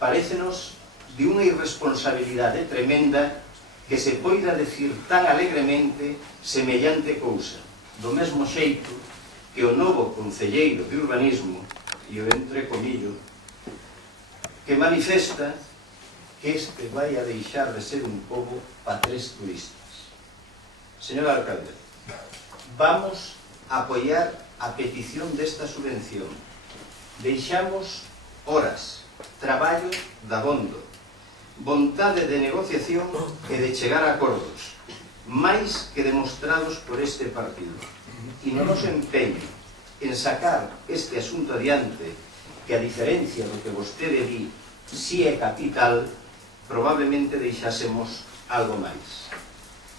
parécenos de unha irresponsabilidade tremenda que se poida decir tan alegremente semellante cousa, do mesmo xeito que o novo concelleiro de urbanismo, e o entrecomillo, que manifesta que este vai a deixar de ser un pobo para 3 turistas. Señor alcalde, vamos a apoiar a petición desta subvención. Deixamos horas, traballo dabondo, vontade de negociación e de chegar a acordos, máis que demostrados por este partido. E no noso empeño en sacar este asunto adiante, que a diferencia do que vostede di, si é capital, probablemente deixásemos algo máis.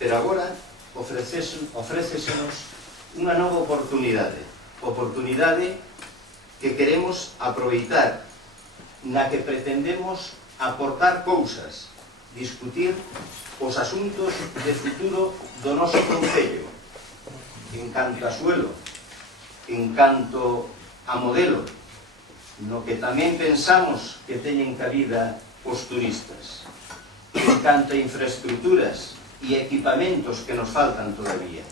Pero agora ofrécesenos unha nova oportunidade que queremos aproveitar, na que pretendemos aportar cousas, discutir os asuntos de futuro do noso concello, en canto a suelo, en canto a modelo, no que tamén pensamos que teñen cabida os turistas, en canto a infraestructuras e equipamentos que nos faltan todavía,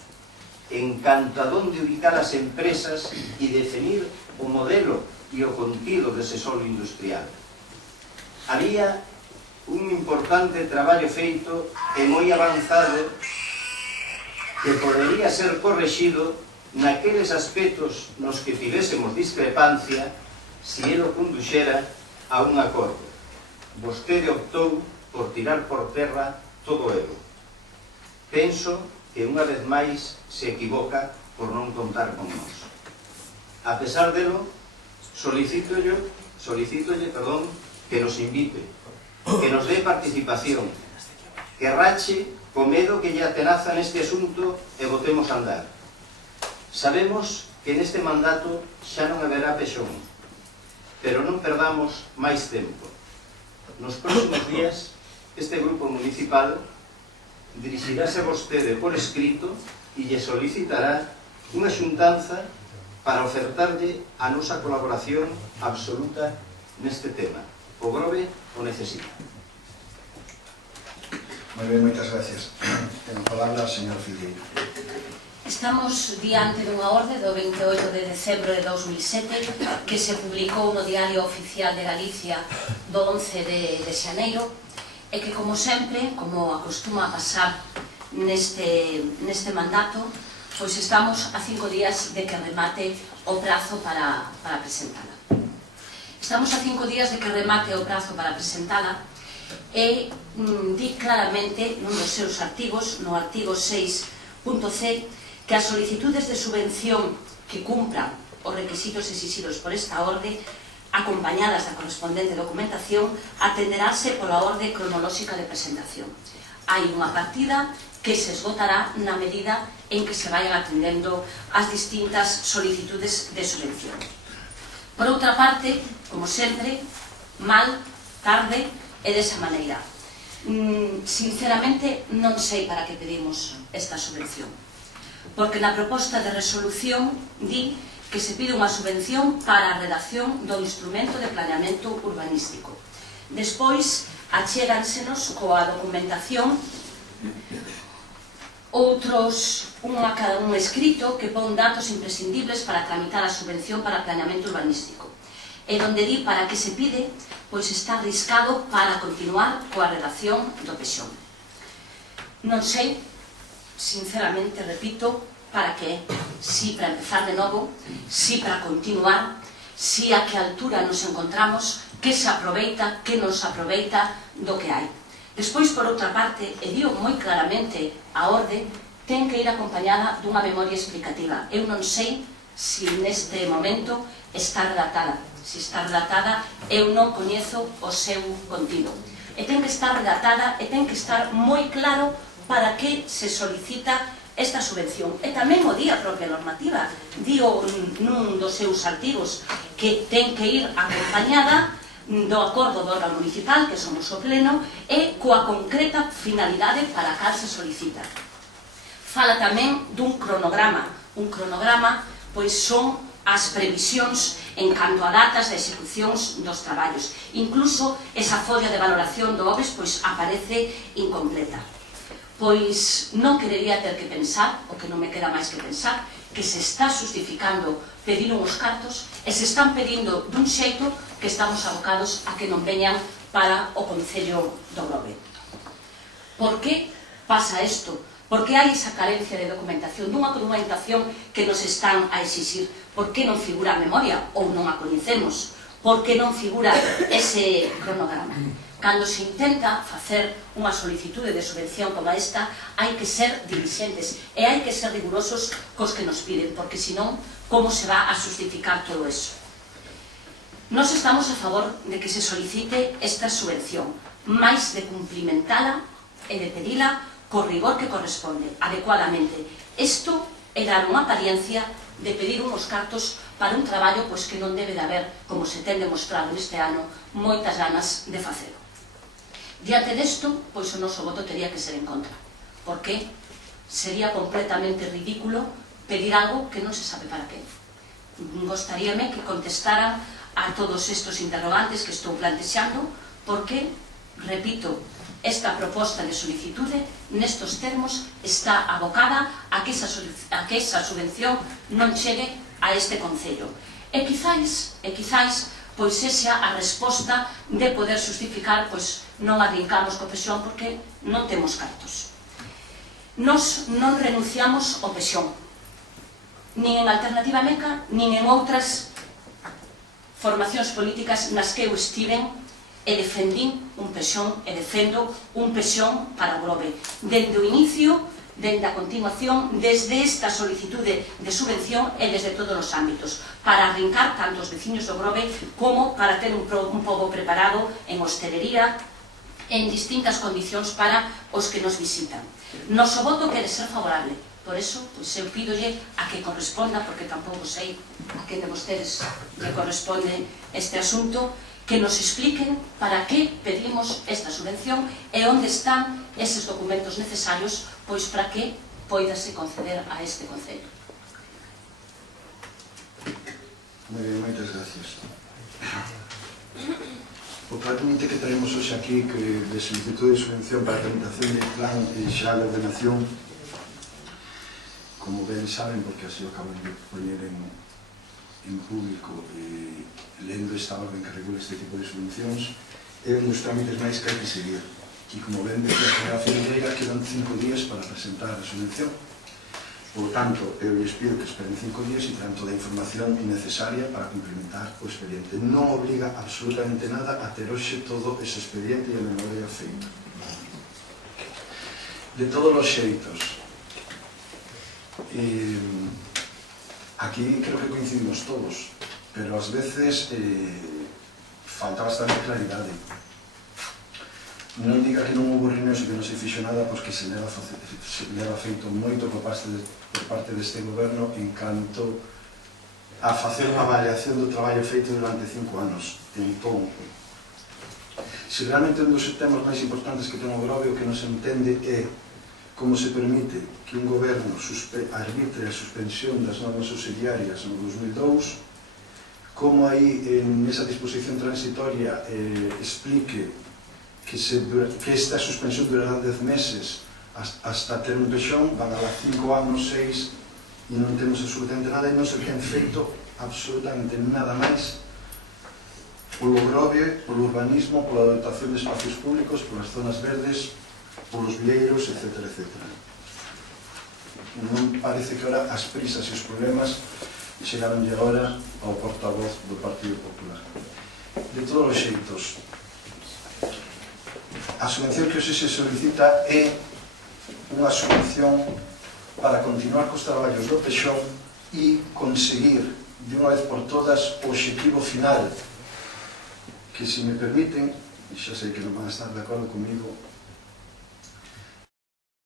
en canto a donde ubicar as empresas e definir o modelo e o contido dese solo industrial. Había un importante traballo feito e moi avanzado que podería ser correxido naqueles aspectos nos que tivésemos discrepancia se ele conduxera a un acordo. Vostede optou por tirar por terra todo elo. Penso que unha vez máis se equivoca por non contar con nós. A pesar delo, solicítolle, que nos invite, que nos dé participación, que rache co medo que lle atenaza neste asunto e botemos a andar. Sabemos que neste mandato xa non haberá pexón, pero non perdamos máis tempo. Nos próximos días, este grupo municipal dirixirase a vostede por escrito e lle solicitará unha xuntanza para ofertarlle a nosa colaboración absoluta neste tema. O Grove o necesita. Moi ben, moitas gracias. Ten a palabra o señor Figueiredo. Estamos diante dunha orde do 28 de decembro de 2007 que se publicou no Diario Oficial de Galicia do 11 de xaneiro e que, como sempre, como acostuma a pasar neste mandato, pois estamos a 5 días de que remate o prazo para presentala. Estamos a 5 días de que remate o prazo para presentala e di claramente nun dos seus artigos, no artigo 6.c, que as solicitudes de subvención que cumpran os requisitos exixidos por esta orde, acompañadas da correspondente documentación, atenderase pola orde cronolóxica de presentación. Hai unha partida que se esgotará na medida en que se vayan atendendo as distintas solicitudes de subvención. Por outra parte, como sempre, mal, tarde e desa maneira. Sinceramente, non sei para que pedimos esta subvención, porque na proposta de resolución di que se pide unha subvención para a redacción do instrumento de planeamento urbanístico. Despois, achégansenos coa documentación un escrito que pon datos imprescindibles para tramitar a subvención para planeamento urbanístico. E donde di para que se pide, pois está arriscado para continuar coa redacción do pexón. Non sei, sinceramente, repito, para que, si para empezar de novo, si para continuar, si a que altura nos encontramos, que se aproveita, que nos aproveita do que hai. Despois, por outra parte, e digo moi claramente, a orde ten que ir acompañada dunha memoria explicativa. Eu non sei se neste momento está redactada. Se está redactada, eu non coñezo o seu contido. E ten que estar redactada e ten que estar moi claro para que se solicita esta subvención. E tamén o di a propia normativa. Digo nun dos seus artigos que ten que ir acompañada do acordo do órgano municipal, que somos o pleno, e coa concreta finalidade para a cal se solicita. Fala tamén dun cronograma. Un cronograma, pois son as previsións en canto a datas de execucións dos traballos. Incluso esa folla de valoración do OBES pois aparece incompleta. Pois non querería ter que pensar, o que non me queda máis que pensar, que se está justificando pedir uns cartos e se están pedindo dun xeito que estamos abocados a que non veñan para o Concello do Grove. Por que pasa isto? Por que hai esa carencia de documentación, dunha documentación que nos están a exixir? Por que non figura a memoria ou non a coñecemos? Por que non figura ese cronograma? Cando se intenta facer unha solicitude de subvención como esta, hai que ser diligentes e hai que ser rigurosos cos que nos piden, porque senón, como se va a justificar todo eso? Nos estamos a favor de que se solicite esta subvención, máis de cumplimentala e de pedila co rigor que corresponde, adecuadamente. Isto é dar unha apariencia de pedir uns cartos para un traballo pois que non debe de haber, como se ten demostrado neste ano, moitas ganas de facelo. Diante desto, pois o noso voto teria que ser en contra, porque sería completamente ridículo pedir algo que non se sabe para que. Gostaríame que contestaran a todos estes interrogantes que estou plantexando, porque, repito, esta proposta de solicitude nestos termos está abocada a que esa subvención non chegue a este Concello. E quizáis, pois sexa a resposta de poder justificar, pois non arrincamos co PESON porque non temos cartos. Nos non renunciamos ao PESON, nin en Alternativa Meca, nin en outras formacións políticas nas que eu estiven e defendín un PESON e defendo un PESON para o Grove. Dende o inicio, dende a continuación, desde esta solicitude de subvención e desde todos os ámbitos, para arrincar tanto os veciños do Grove como para ter un pobo preparado en hostelería, en distintas condicións para os que nos visitan. Noso voto quere ser favorable, por eso, pois eu pídolle a que corresponda, porque tampouco sei a quen de vostedes le corresponde este asunto, que nos expliquen para que pedimos esta subvención e onde están eses documentos necesarios pois para que poidase conceder a este Concello. Moi ben, moitas gracias. O tratamiento que traemos hoxe aquí de solicitud de subvención para a tramitación de plan xa de ordenación, como ben saben, porque así o acabo de poñer en público lendo esta orden que regula este tipo de subvencións, é un dos trámites máis que hai que seguir. E como ben decía a señora Filgueira, quedan 5 días para presentar a subvención. Por tanto, eu lles pido que esperen 5 días e traen toda a información necesaria para cumplimentar o expediente. Non obliga absolutamente nada a ter hoxe todo ese expediente e a memoria feita. De todos os xeitos, aquí creo que coincidimos todos, pero ás veces falta bastante claridade. Non diga que non houve reunións e que non se fixo nada, pois que se leva feito moito por parte deste goberno en canto a facer unha avaliación do traballo feito durante 5 anos. Entón, se realmente un dos temas máis importantes que ten o Grove, o que non se entende é como se permite que un goberno arbitre a suspensión das normas subsidiarias no 2002, como aí nesa disposición transitoria explique que esta suspensión durará 10 meses hasta ter un PESON, van a 5 anos, 6 e non temos absolutamente nada e non se ten feito absolutamente nada máis polo Grove, polo urbanismo, pola dotación de espacios públicos, polas zonas verdes, polos vieiros, etc. Non parece que ahora as prisas e os problemas chegaronlle agora ao portavoz do Partido Popular. De todos os xeitos, a subvención que hoxe se solicita é unha subvención para continuar cos traballos do PESON e conseguir de unha vez por todas o obxectivo final que, se me permiten, e xa sei que non van a estar de acordo comigo,